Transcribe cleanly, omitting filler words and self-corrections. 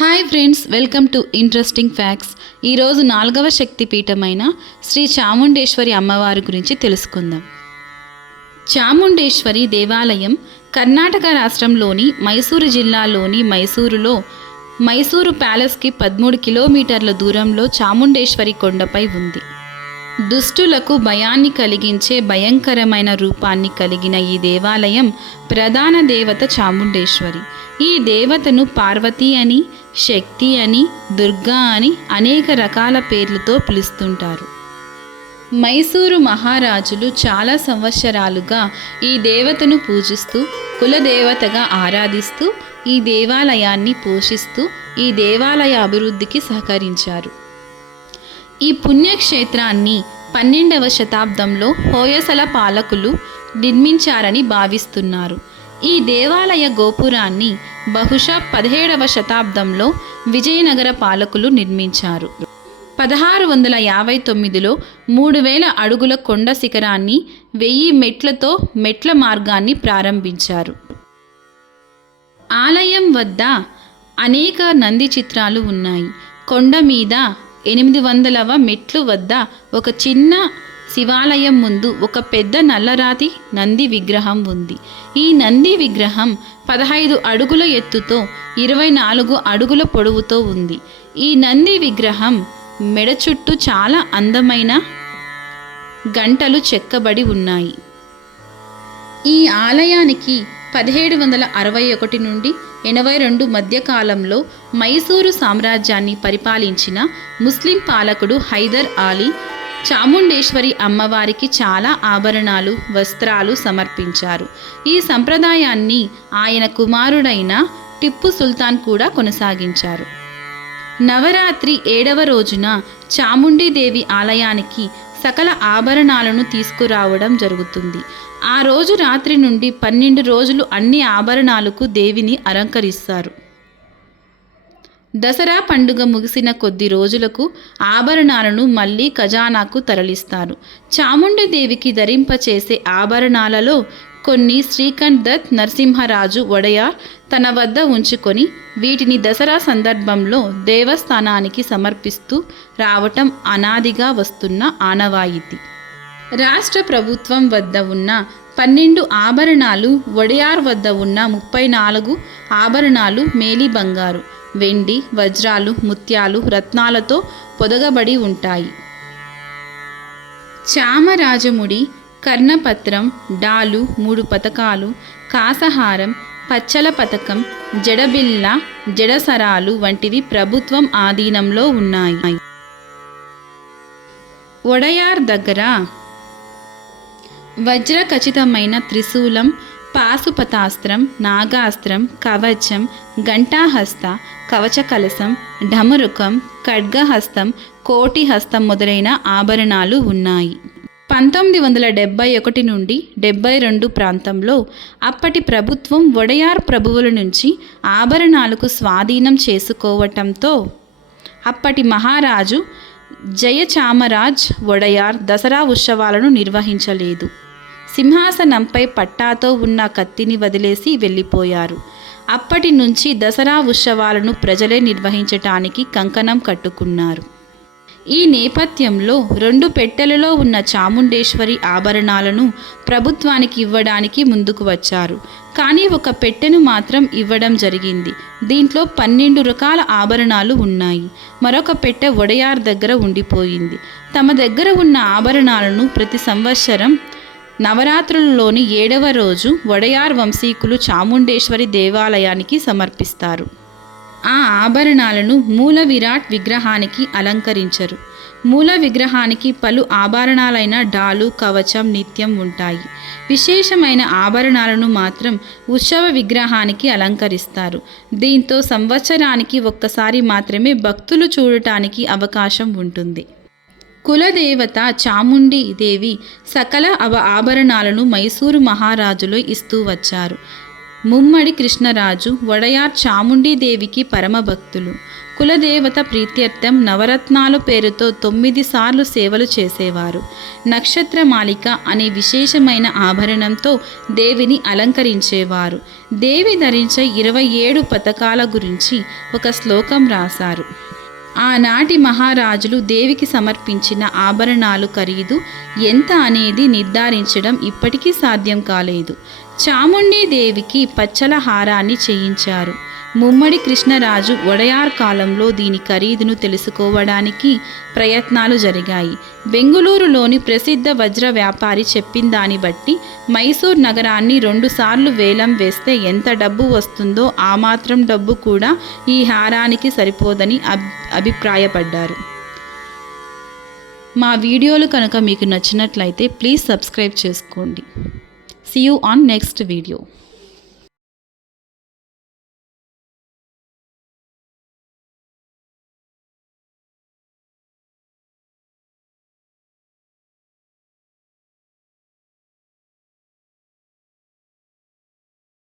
Hi friends, welcome to interesting facts. ఈరోజు 4వ శక్తిపీఠమైన శ్రీ చాముండేశ్వరి అమ్మవారి గురించి తెలుసుకుందాం. చాముండేశ్వరి దేవాలయం కర్ణాటక రాష్ట్రంలోని మైసూరు జిల్లాలోని మైసూరులో మైసూరు ప్యాలెస్కి 13 కిలోమీటర్ల దూరంలో చాముండేశ్వరి కొండపై ఉంది. దుష్టులకు భయాన్ని కలిగించే భయంకరమైన రూపాన్ని కలిగిన ఈ దేవాలయం ప్రధాన దేవత చాముండేశ్వరి. ఈ దేవతను పార్వతి అని, శక్తి అని, దుర్గా అని అనేక రకాల పేర్లతో పిలుస్తుంటారు. మైసూరు మహారాజులు చాలా సంవత్సరాలుగా ఈ దేవతను పూజిస్తూ, కులదేవతగా ఆరాధిస్తూ, ఈ దేవాలయాన్ని పోషిస్తూ ఈ దేవాలయ అభివృద్ధికి సహకరించారు. ఈ పుణ్యక్షేత్రాన్ని 12వ శతాబ్దంలో హోయసల పాలకులు నిర్మించారని భావిస్తున్నారు. ఈ దేవాలయ గోపురాన్ని బహుశా 17వ శతాబ్దంలో విజయనగర పాలకులు నిర్మించారు. 1659లో 3000 అడుగుల కొండ శిఖరాన్ని 1000 మెట్లతో మెట్ల మార్గాన్ని ప్రారంభించారు. ఆలయం వద్ద అనేక నంది చిత్రాలు ఉన్నాయి. కొండ మీద 800వ మెట్లు వద్ద ఒక చిన్న శివాలయం ముందు ఒక పెద్ద నల్లరాతి నంది విగ్రహం ఉంది. ఈ నంది విగ్రహం 15 అడుగుల ఎత్తుతో 24 అడుగుల పొడవుతో ఉంది. ఈ నంది విగ్రహం మెడ చుట్టూ చాలా అందమైన గంటలు చెక్కబడి ఉన్నాయి. ఈ ఆలయానికి 1761 నుండి 82 మధ్యకాలంలో మైసూరు సామ్రాజ్యాన్ని పరిపాలించిన ముస్లిం పాలకుడు హైదర్ అలీ చాముండేశ్వరి అమ్మవారికి చాలా ఆభరణాలు, వస్త్రాలు సమర్పించారు. ఈ సంప్రదాయాన్ని ఆయన కుమారుడైన టిప్పు సుల్తాన్ కూడా కొనసాగించారు. నవరాత్రి 7వ రోజున చాముండీదేవి ఆలయానికి సకల ఆభరణాలను తీసుకురావడం జరుగుతుంది. ఆ రోజు రాత్రి నుండి 12 రోజులు అన్ని ఆభరణాలకు దేవిని అలంకరిస్తారు. దసరా పండుగ ముగిసిన కొద్ది రోజులకు ఆభరణాలను మళ్ళీ ఖజానాకు తరలిస్తారు. చాముండీదేవికి ధరింపచేసే ఆభరణాలలో కొన్ని శ్రీకంఠ్ దత్ నరసింహరాజు వడయార్ తన వద్ద ఉంచుకొని వీటిని దసరా సందర్భంలో దేవస్థానానికి సమర్పిస్తూ రావటం అనాదిగా వస్తున్న ఆనవాయితీ. రాష్ట్ర ప్రభుత్వం వద్ద ఉన్న 12 ఆభరణాలు, వడయార్ వద్ద ఉన్న 34 ఆభరణాలు మేలి బంగారు, వెండి, వజ్రాలు, ముత్యాలు, రత్నాలతో పొదగబడి ఉంటాయి. చామరాజముడి, కర్ణపత్రం, డాలు, 3 పతకాలు, కాసహారం, పచ్చల పతకం, జడబిల్ల, జడసరాలు వంటివి ప్రభుత్వం ఆధీనంలో ఉన్నాయి. వడయార్ దగ్గర వజ్ర ఖచ్చితమైన త్రిశూలం, పాశుపతాస్త్రం, నాగాస్త్రం, కవచం, గంటాహస్త, కవచ కలశం, ఢమరుకం, ఖడ్గహస్తం, కోటి హస్తం మొదలైన ఆభరణాలు ఉన్నాయి. 1971 నుండి 72 ప్రాంతంలో అప్పటి ప్రభుత్వం వడయార్ ప్రభువుల నుంచి ఆభరణాలకు స్వాధీనం చేసుకోవటంతో అప్పటి మహారాజు జయచామరాజ్ వడయార్ దసరా ఉత్సవాలను నిర్వహించలేదు. సింహాసనంపై పట్టాతో ఉన్న కత్తిని వదిలేసి వెళ్ళిపోయారు. అప్పటి నుంచి దసరా ఉత్సవాలను ప్రజలే నిర్వహించటానికి కంకణం కట్టుకున్నారు. ఈ నేపథ్యంలో 2 పెట్టెలలో ఉన్న చాముండేశ్వరి ఆభరణాలను ప్రభుత్వానికి ఇవ్వడానికి ముందుకు వచ్చారు. కానీ ఒక పెట్టెను మాత్రం ఇవ్వడం జరిగింది. దీంట్లో 12 రకాల ఆభరణాలు ఉన్నాయి. మరొక పెట్టె వడయార్ దగ్గర ఉండిపోయింది. తమ దగ్గర ఉన్న ఆభరణాలను ప్రతి సంవత్సరం నవరాత్రులలోని 7వ రోజు వడయార్ వంశీకులు చాముండేశ్వరి దేవాలయానికి సమర్పిస్తారు. ఆ ఆభరణాలను మూల విరాట్ విగ్రహానికి అలంకరించరు. మూల విగ్రహానికి పలు ఆభరణాలైన డాలు, కవచం నిత్యం ఉంటాయి. విశేషమైన ఆభరణాలను మాత్రం ఉత్సవ విగ్రహానికి అలంకరిస్తారు. దీంతో సంవత్సరానికి ఒక్కసారి మాత్రమే భక్తులు చూడటానికి అవకాశం ఉంటుంది. కులదేవత చాముండి దేవి సకల ఆభరణాలను మైసూరు మహారాజులు ఇస్తూ వచ్చారు. ముమ్మడి కృష్ణరాజు వడయార్ చాముండీదేవికి పరమభక్తులు. కులదేవత ప్రీత్యర్థం నవరత్నాలు పేరుతో 9 సార్లు సేవలు చేసేవారు. నక్షత్రమాలిక అనే విశేషమైన ఆభరణంతో దేవిని అలంకరించేవారు. దేవి ధరించే 27 పతకాల గురించి ఒక శ్లోకం రాశారు. ఆనాటి మహారాజులు దేవికి సమర్పించిన ఆభరణాలు ఖరీదు ఎంత అనేది నిర్ధారించడం ఇప్పటికీ సాధ్యం కాలేదు. చాముండీ దేవికి పచ్చల హారాన్ని చేయించారు. ముమ్మడి కృష్ణరాజు వడయార్ కాలంలో దీని ఖరీదును తెలుసుకోవడానికి ప్రయత్నాలు జరిగాయి. బెంగుళూరులోని ప్రసిద్ధ వజ్ర వ్యాపారి చెప్పిన దాన్ని బట్టి మైసూర్ నగరాన్ని 2 సార్లు వేలం వేస్తే ఎంత డబ్బు వస్తుందో ఆ మాత్రం డబ్బు కూడా ఈ హారానికి సరిపోదని అభిప్రాయపడ్డారు. మా వీడియోలు కనుక మీకు నచ్చినట్లయితే ప్లీజ్ సబ్స్క్రైబ్ చేసుకోండి. See you on next video.